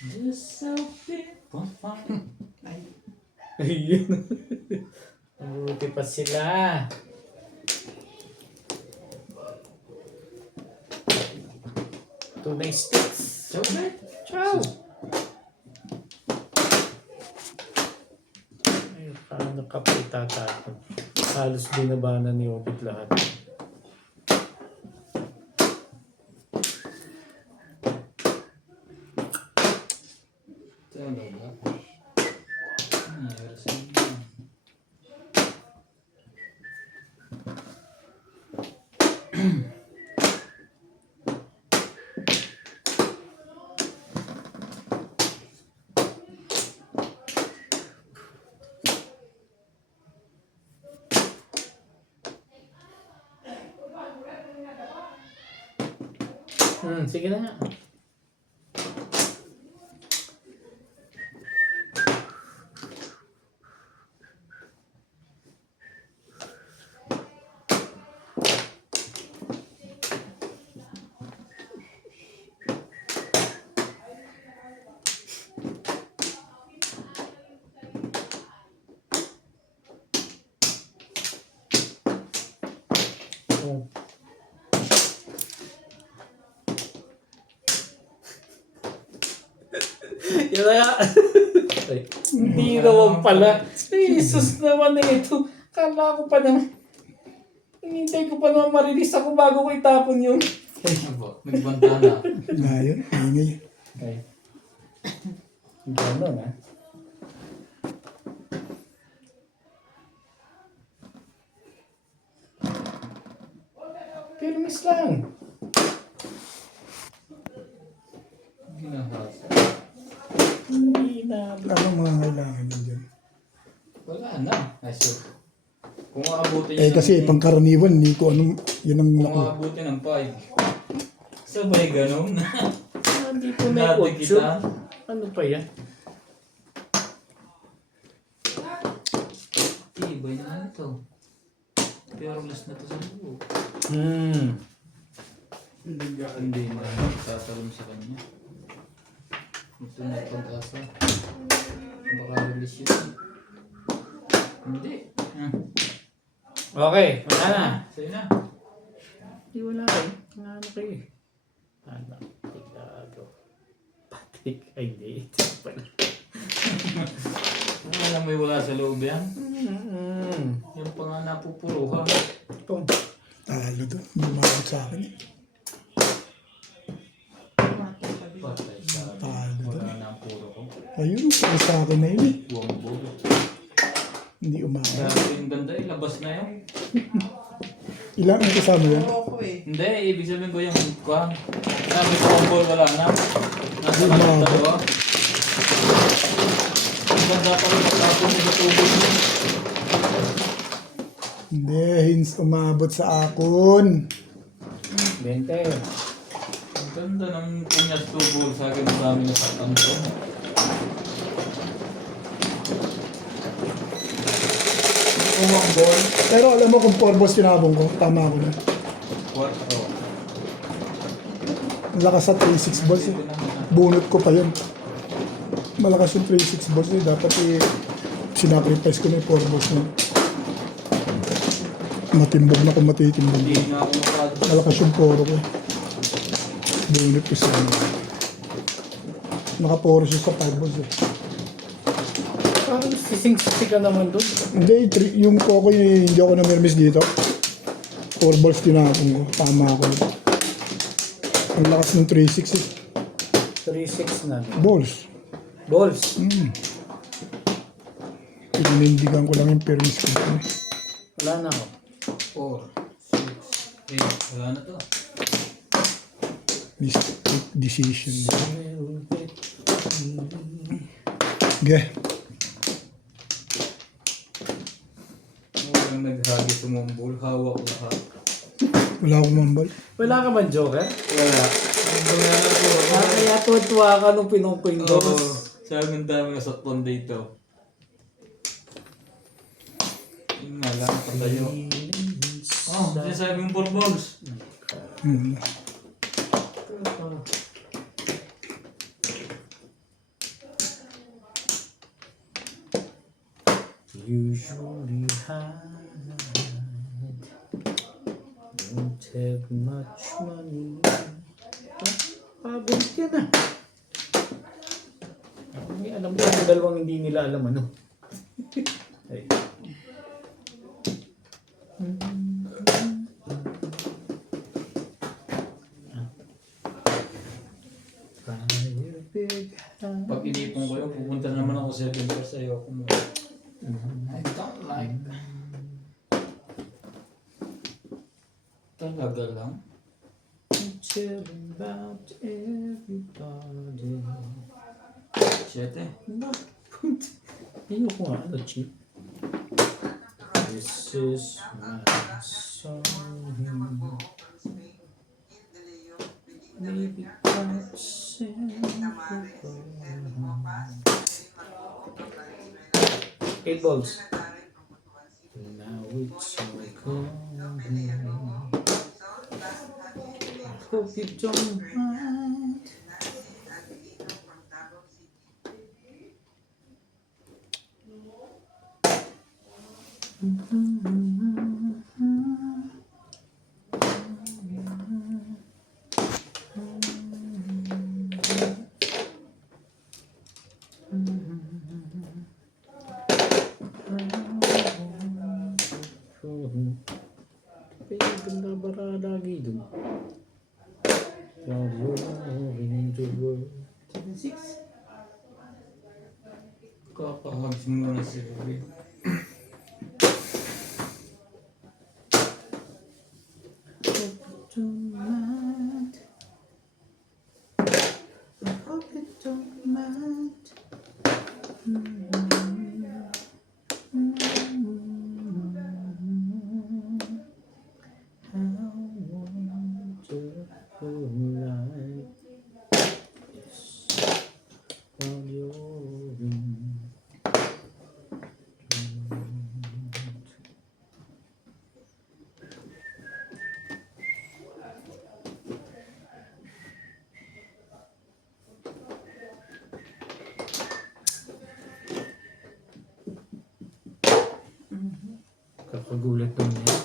Just so people find. Ay, Ayun. Mabuti pa sila. Tunay sticks. Ciao. Ay, paano ka pa itatapon? Halos binabanan ni Obit lahat. Talaga ba? Nangyari sa inyo. Sige na nga. Oh. Yun na nga. Ay, hindi naman pala. Ay, Jesus naman na ito. Kala ko pa naman. Hinintay ko pa naman marilis ako bago ko itapon yun. Ano ba? Nagbanta na. Ngayon, ingay. Okay. Gano'n ha. Pero miss lang. Ginahasa. Hindi na. Anong mga kailangan nyo dyan? Wala na. Ay, so, kung aabutin Eh kasi pangkaraniwan, hindi ko anong, yun ang kung naku. aabutin ng 5. Sabay ganun. Hindi ko may Dati 8. kita. Ano pa yan? Ibay na ito. Pero last na to sa buo. Hindi na tatalon sa kanya. Ito na pag-asa. Baka release yun. Hindi. Okay, wala na. Sa'yo na. Hindi wala kayo. Ano kayo eh? Anak, tigado. Patik. Ay, hindi. Ito pala. Alam mo yung wala sa loob yan? Yung pa nga napupuruhan. Ito. Talo to, bumabot sa akin eh. Patay sa Talo to. wala na ang puro ko. Ayun, para sa akin na yun eh. Buwang buo. Hindi umabot. Dati yung ganda eh, labas na yun. Ilang ang kasama yan? oo ko eh. Hindi, ibig sabihin ko yung kuhan. Sabi ko ang ball wala na. Nasa lang dalawa. Ang ganda pa rin tapos sa tubig mo. Hindi, hints umabot sa akon. 20. Ang ganda ng punyas tubol sa akin ang dami na sa kanto. Umang ball. Pero alam mo kung 4 balls tinabong ko, tama ako na. 4. Ang lakas sa 3-6 balls eh. Bunot ko pa yun. Malakas yung 3-6 balls eh. Dapat eh, sinacrifice ko na yung 4 balls na. Matimbog na kung matitimbog. Hindi na ako makadus. Malakas yung 4 ko eh. Bunot ko sa ano. Naka-4 siya sa 5 balls eh. Parang sising-sisig ka naman doon. Hindi, yung Coco hindi ako namirmis dito. 4 balls tinapon ko. Tama ako. Ang lakas ng 3-6 eh. 3-6 na. Balls. Balls. Pininindigan ko lang yung permis ko. Wala na ako. 4, 6, 8. Wala na to. Mistake decision. Okay. Walang naghagi sumumbol. Hawak lahat. Wala akong mambal. Wala ka ba Joker? Wala. Ang wala na po. Kaya tuwa ka nung pinungkoy Oo. dos. Sabi ang dami na sakton dito. Yun nga lang, patayo. Oh, sinasabi yung 4 balls. Hmm. Usually hide. Don't have much money. Pabalik yan ah. May alam ko yung dalawang hindi nila alam ano. Ay. Pag inipon ko yun, pupunta naman ako 7 years sa'yo. I don't like. Talaga lang. Telling about everybody. 7. Ayun ko nga, ano cheap. This is my song. Maybe quite simple. 8 balls. Now it's all gone. I hope you don't mind. Kaya ganda bara lagi dun. Now you're in the world. 6. Kakahagsing mo na si Ruby. Don't mind. I hope you don't mind. How wonderful life is while you're in. Kakagulat naman yan.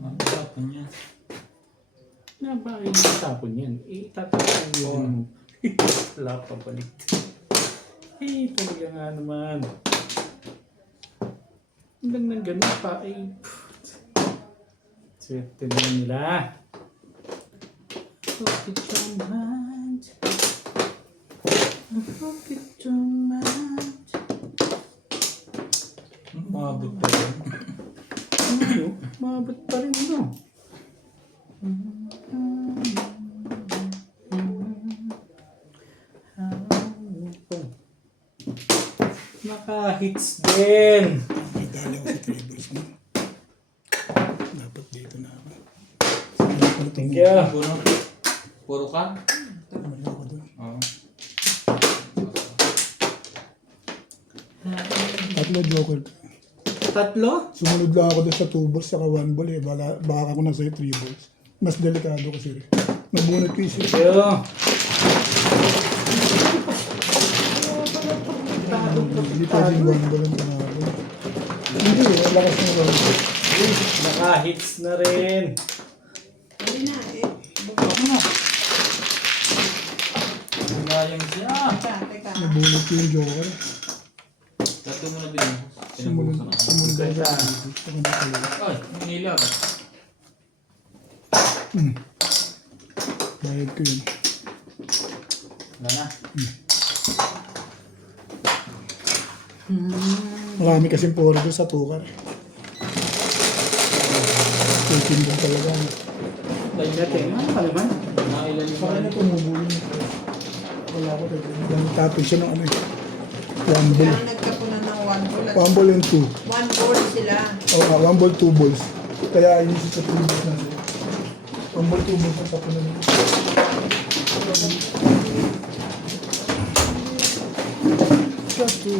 Ano tapon niya? Na ba yung itapon yan? Itatapon yun. Wala pa balik. Eh, talaga nga naman. Hanggang nang ganun pa ay... Swerte na nila. Hope you don't mind. I hope you don't mind. Mabot pa rin. Ano? Mabot pa rin, no? Naka-hits din. May dali ako sa tribals mo. Dapat dito na ako. Thank you. Puro ka? Mali ako doon. Oo. Tatlo joker. Tatlo? Sumunod lang ako doon sa 2 balls saka 1 ball eh. Baka ako na sa'yo 3 balls. Mas delikado kasi rin. Nabunot ko yung Thank you. Hindi pwedeng 1 ball ang panalo. Hindi eh. Lakas ng 1 ball. Naka-hits na rin. Hindi na eh. Ako na. Nagayang siya. Teka. Nabunot ko yung joker. Tato mo na din. Sumunod Pinabusan ako. lang sa saka nakalawa. Ay, nilag. Bayad ko yun. Wala na. Marami kasing puro doon sa tukar. Tutin doon talaga. Dati, ano ka naman? Nakailan yung Saka na tumubo yun. Wala ko dito. Yung tapos siya ng ano eh. 1 ball. Kaya nagkapunan ng 1 ball. 1 ball and 2. One board sila. Oo nga, 1 ball, 2 balls. Kaya inisip ko 3 balls na sila. 1 ball, 2 balls ang tapos na nila. Shot to